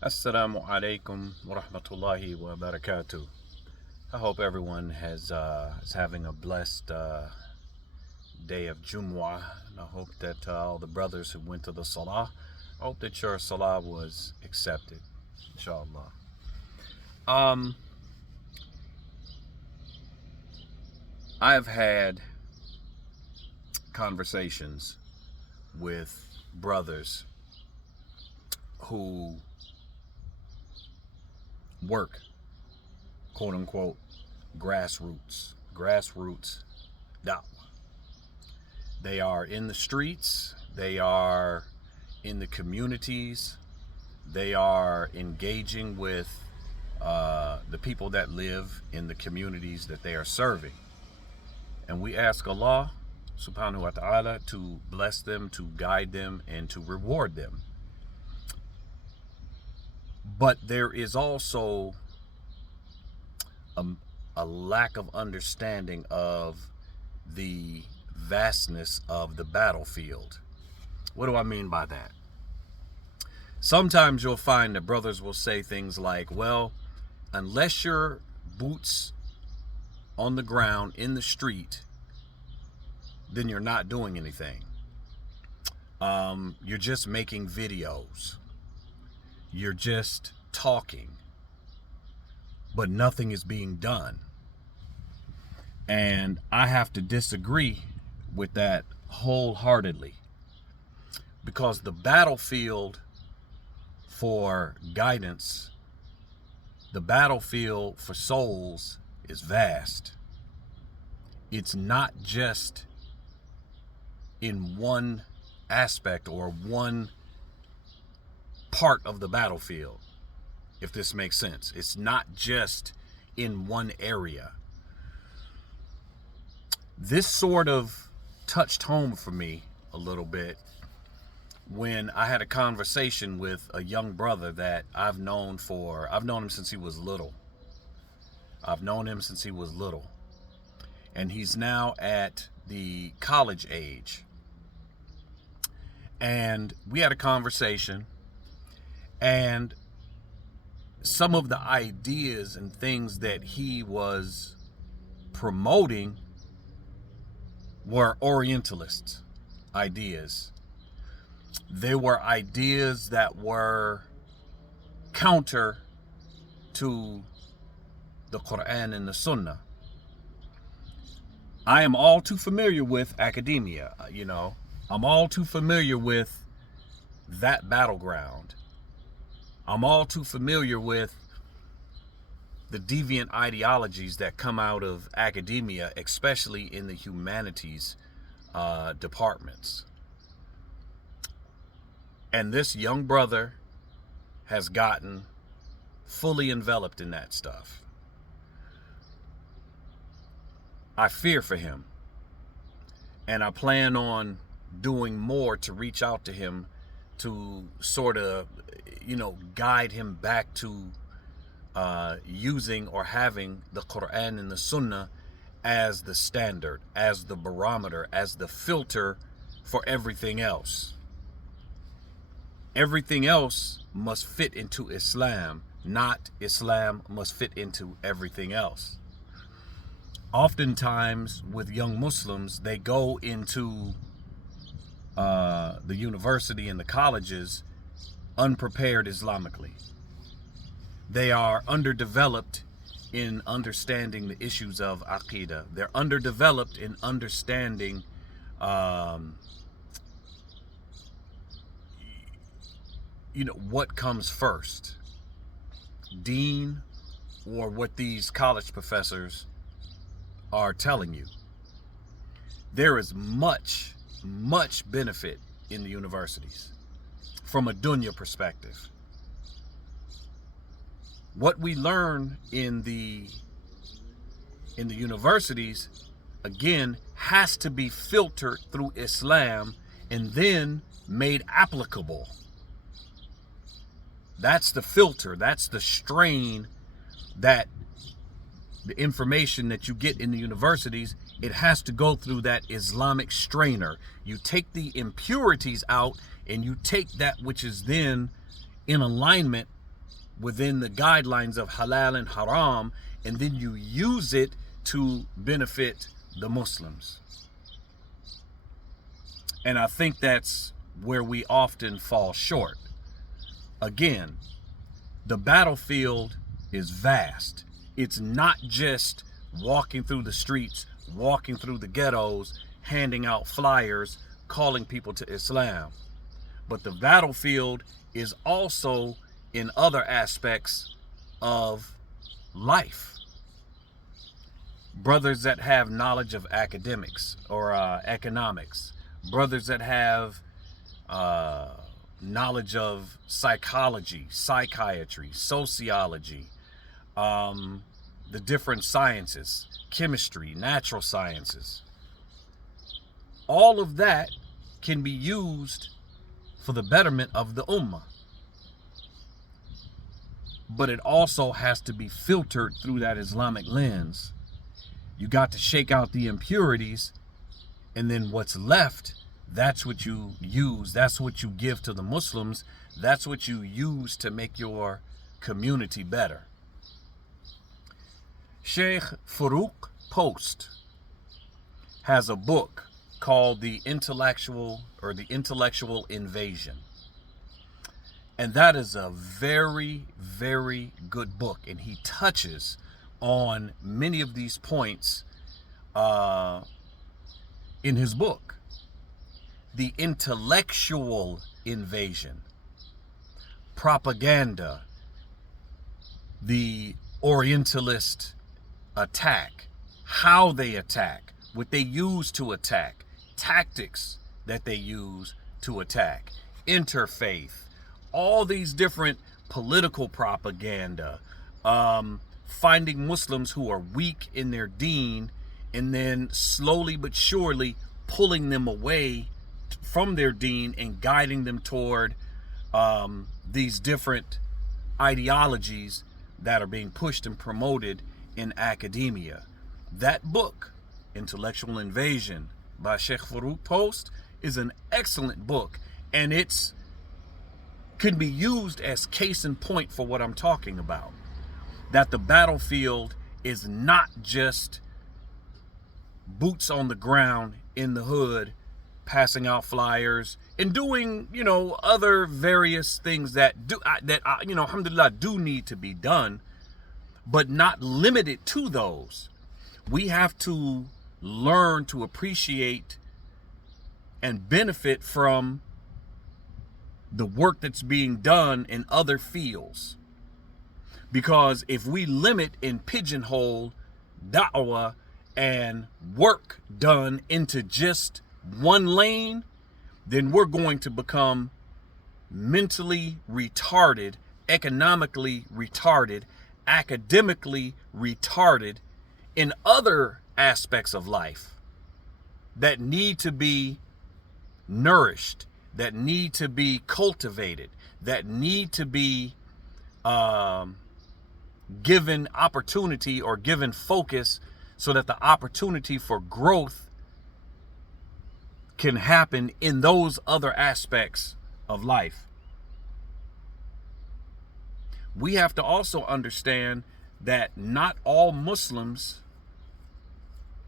Assalamu alaikum wa rahmatullahi wa barakatuh. I hope everyone is having a blessed day of Jumu'ah. And I hope that all the brothers who went to the Salah, I hope that your Salah was accepted, inshallah. I've had conversations with brothers who work, quote unquote, grassroots da'wah. They are in the streets, they are in the communities, they are engaging with the people that live in the communities that they are serving. And we ask Allah subhanahu wa ta'ala to bless them, to guide them, and to reward them. But there is also a lack of understanding of the vastness of the battlefield. What do I mean by that? Sometimes you'll find that brothers will say things like, well, unless your boots on the ground in the street, then you're not doing anything. You're just making videos. You're just talking, but nothing is being done. And I have to disagree with that wholeheartedly, because the battlefield for guidance, the battlefield for souls is vast. It's not just in one aspect or one part of the battlefield, if this makes sense. It's not just in one area. This sort of touched home for me a little bit when I had a conversation with a young brother that I've known him since he was little. And he's now at the college age. And we had a conversation, and some of the ideas and things that he was promoting were Orientalist ideas. They were ideas that were counter to the Quran and the Sunnah. I am all too familiar with academia, I'm all too familiar with that battleground. I'm all too familiar with the deviant ideologies that come out of academia, especially in the humanities departments. And this young brother has gotten fully enveloped in that stuff. I fear for him, and I plan on doing more to reach out to him to sort of, guide him back to using or having the Quran and the Sunnah as the standard, as the barometer, as the filter for everything else. Everything else must fit into Islam, not Islam must fit into everything else. Oftentimes with young Muslims, they go into the university and the colleges unprepared Islamically. They are underdeveloped in understanding the issues of Aqidah. They're underdeveloped in understanding what comes first, Deen or what these college professors are telling you. There is much benefit in the universities from a dunya perspective. What we learn in the universities, again, has to be filtered through Islam and then made applicable. That's the filter, that's the strain, that the information that you get in the universities, it has to go through that Islamic strainer. You take the impurities out and you take that which is then in alignment within the guidelines of halal and haram, and then you use it to benefit the Muslims. And I think that's where we often fall short. Again, the battlefield is vast. It's not just walking through the streets, walking through the ghettos, handing out flyers, calling people to Islam. But the battlefield is also in other aspects of life. Brothers that have knowledge of academics or economics, brothers that have knowledge of psychology, psychiatry, sociology, the different sciences, chemistry, natural sciences. All of that can be used for the betterment of the ummah. But it also has to be filtered through that Islamic lens. You got to shake out the impurities, and then what's left, that's what you use. That's what you give to the Muslims. That's what you use to make your community better. Sheikh Farouk Post has a book called The Intellectual Invasion. And that is a very, very good book. And he touches on many of these points in his book. The intellectual invasion, propaganda, the Orientalist attack, how they attack, what they use to attack, tactics that they use to attack, interfaith, all these different political propaganda, finding Muslims who are weak in their deen and then slowly but surely pulling them away from their deen and guiding them toward these different ideologies that are being pushed and promoted in academia. That book, Intellectual Invasion by Sheikh Farouk Post, is an excellent book, and it's can be used as case in point for what I'm talking about. That the battlefield is not just boots on the ground in the hood, passing out flyers and doing, other various things that alhamdulillah, do need to be done, but not limited to those. We have to learn to appreciate and benefit from the work that's being done in other fields. Because if we limit and pigeonhole da'wah and work done into just one lane, then we're going to become mentally retarded, economically retarded, academically retarded in other aspects of life that need to be nourished, that need to be cultivated, that need to be given opportunity or given focus so that the opportunity for growth can happen in those other aspects of life. We have to also understand that not all Muslims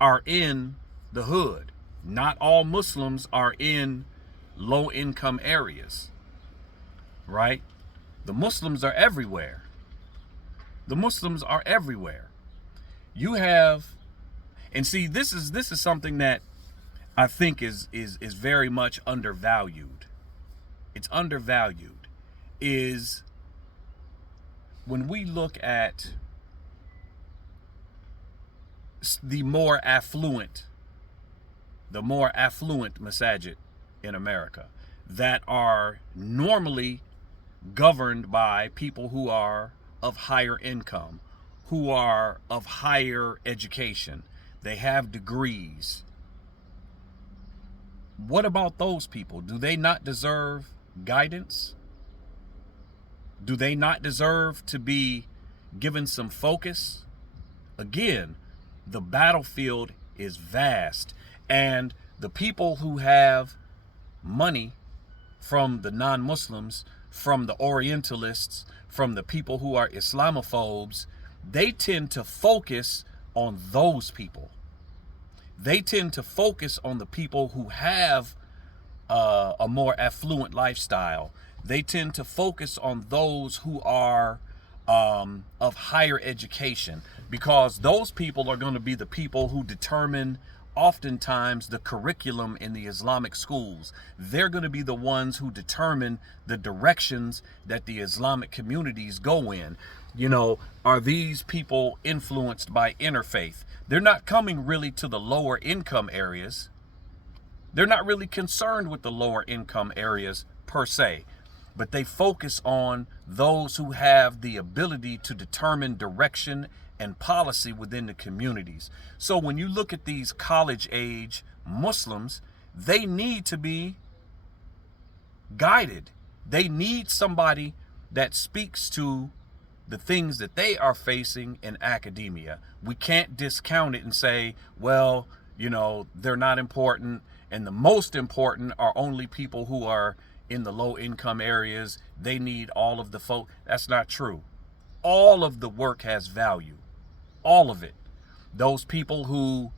are in the hood. Not all Muslims are in low-income areas, right? The Muslims are everywhere. The Muslims are everywhere. You have, and see, this is something that I think is very much undervalued. It's undervalued. Is when we look at the more affluent masajid in America that are normally governed by people who are of higher income, who are of higher education. They have degrees. What about those people? Do they not deserve guidance? Do they not deserve to be given some focus? Again, the battlefield is vast, and the people who have money from the non-Muslims from the Orientalists, from the people who are Islamophobes, they tend to focus on those people. They tend to focus on the people who have a more affluent lifestyle. They tend to focus on those who are of higher education, because those people are going to be the people who determine oftentimes the curriculum in the Islamic schools. They're going to be the ones who determine the directions that the Islamic communities go in. You know, are these people influenced by interfaith? They're not coming really to the lower income areas. They're not really concerned with the lower income areas per se, but they focus on those who have the ability to determine direction and policy within the communities. So when you look at these college age Muslims, they need to be guided. They need somebody that speaks to the things that they are facing in academia. We can't discount it and say, well, you know, they're not important, and the most important are only people who are in the low income areas. They need all of the folk. That's not true. All of the work has value. All of it. Those people who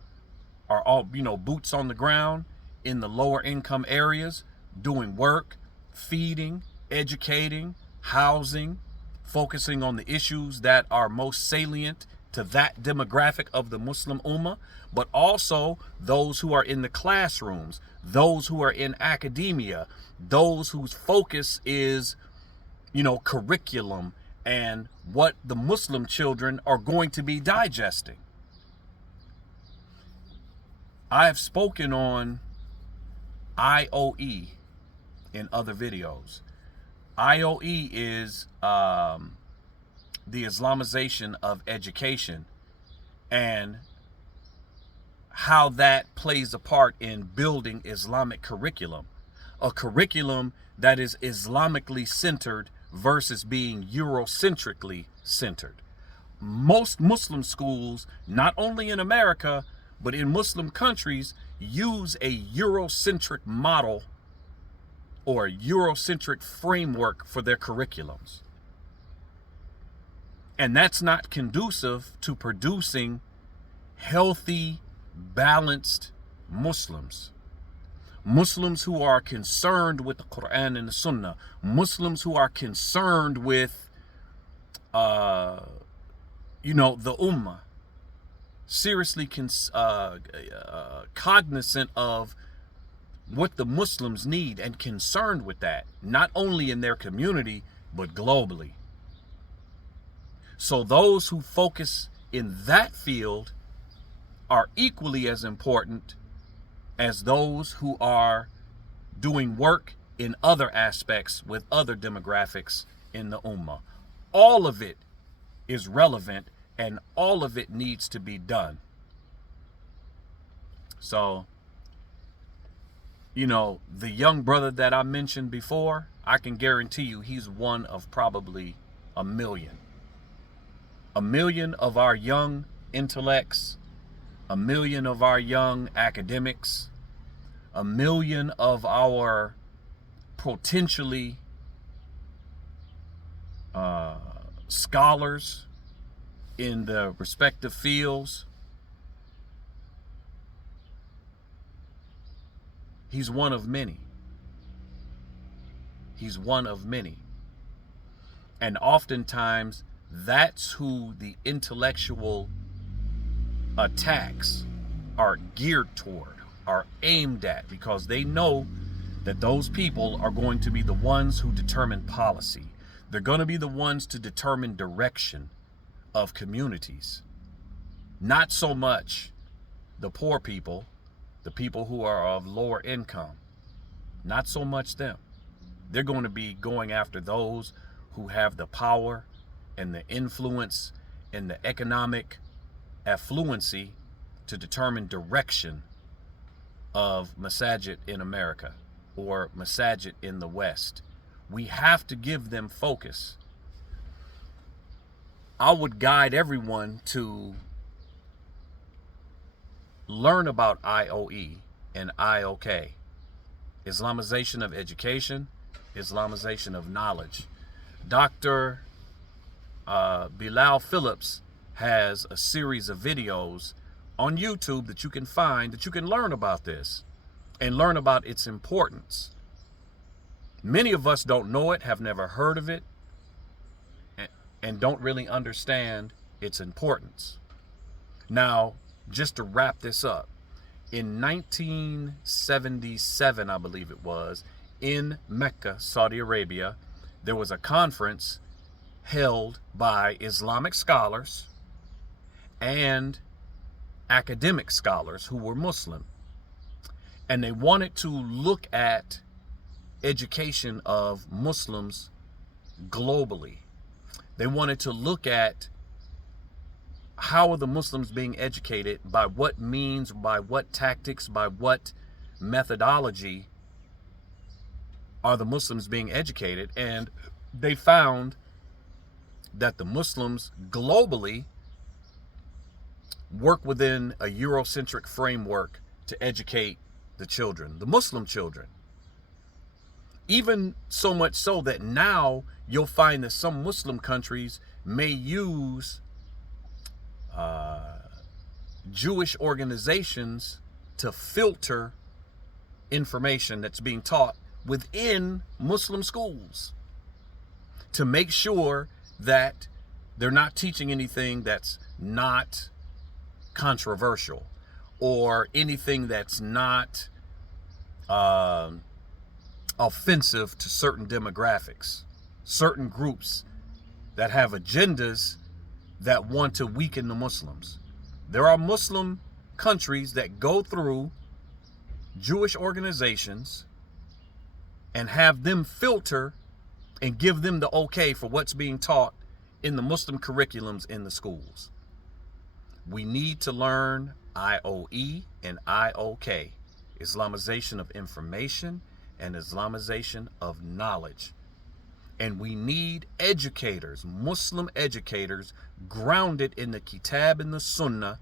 are all, you know, boots on the ground in the lower income areas, doing work, feeding, educating, housing, focusing on the issues that are most salient to that demographic of the Muslim Ummah, but also those who are in the classrooms, those who are in academia, those whose focus is, you know, curriculum and what the Muslim children are going to be digesting. I have spoken on IOE in other videos. IOE is the Islamization of education, and how that plays a part in building Islamic curriculum. A curriculum that is Islamically centered versus being Eurocentrically centered. Most Muslim schools, not only in America, but in Muslim countries, use a Eurocentric model or a Eurocentric framework for their curriculums. And that's not conducive to producing healthy, balanced Muslims. Muslims who are concerned with the Quran and the Sunnah. Muslims who are concerned with, you know, the Ummah. Seriously cognizant of what the Muslims need and concerned with that, not only in their community, but globally. So those who focus in that field are equally as important as those who are doing work in other aspects with other demographics in the Ummah. All of it is relevant and all of it needs to be done. So, you know, the young brother that I mentioned before, I can guarantee you he's one of probably a million. A million of our young intellects, a million of our young academics, a million of our potentially scholars in the respective fields. He's one of many. He's one of many. And oftentimes, that's who the intellectual attacks are geared toward, are aimed at, because they know that those people are going to be the ones who determine policy. They're going to be the ones to determine direction of communities. Not so much the poor people, the people who are of lower income. Not so much them. They're going to be going after those who have the power and the influence and the economic affluency to determine direction of masajid in America or masajid in the West. We have to give them focus. I would guide everyone to learn about IOE and IOK, Islamization of education Islamization of knowledge. Dr. Bilal Phillips has a series of videos on YouTube that you can find, that you can learn about this and learn about its importance. Many of us don't know it, have never heard of it, and don't really understand its importance. Now, just to wrap this up, in 1977, I believe it was, in Mecca, Saudi Arabia, there was a conference held by Islamic scholars and academic scholars who were Muslim. And they wanted to look at education of Muslims globally. They wanted to look at how are the Muslims being educated, by what means, by what tactics, by what methodology are the Muslims being educated. And they found that the Muslims globally work within a Eurocentric framework to educate the children, the Muslim children. Even so much so that now you'll find that some Muslim countries may use Jewish organizations to filter information that's being taught within Muslim schools, to make sure that they're not teaching anything that's not controversial or anything that's not offensive to certain demographics, certain groups that have agendas that want to weaken the Muslims. There are Muslim countries that go through Jewish organizations and have them filter and give them the okay for what's being taught in the Muslim curriculums in the schools. We need to learn IOE and IOK, Islamization of information and Islamization of knowledge. And we need educators, Muslim educators, grounded in the Kitab and the Sunnah,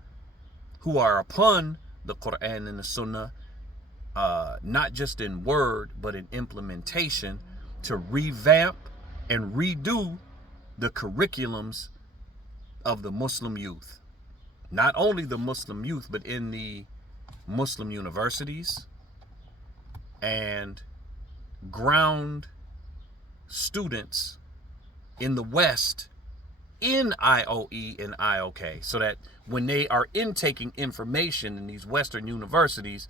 who are upon the Quran and the Sunnah, not just in word, but in implementation, to revamp and redo the curriculums of the Muslim youth. Not only the Muslim youth, but in the Muslim universities, and ground students in the West in IOE and IOK, so that when they are intaking information in these Western universities,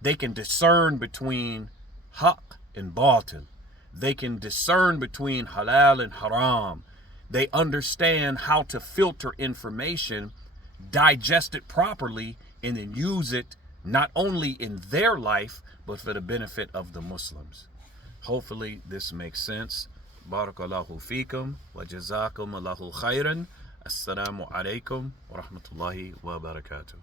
they can discern between haq and batil. They can discern between halal and haram. They understand how to filter information, digest it properly, and then use it not only in their life, but for the benefit of the Muslims. Hopefully this makes sense. Barakallahu feekum wa jazakum Allahu khairan. Assalamu alaikum wa rahmatullahi wa barakatuh.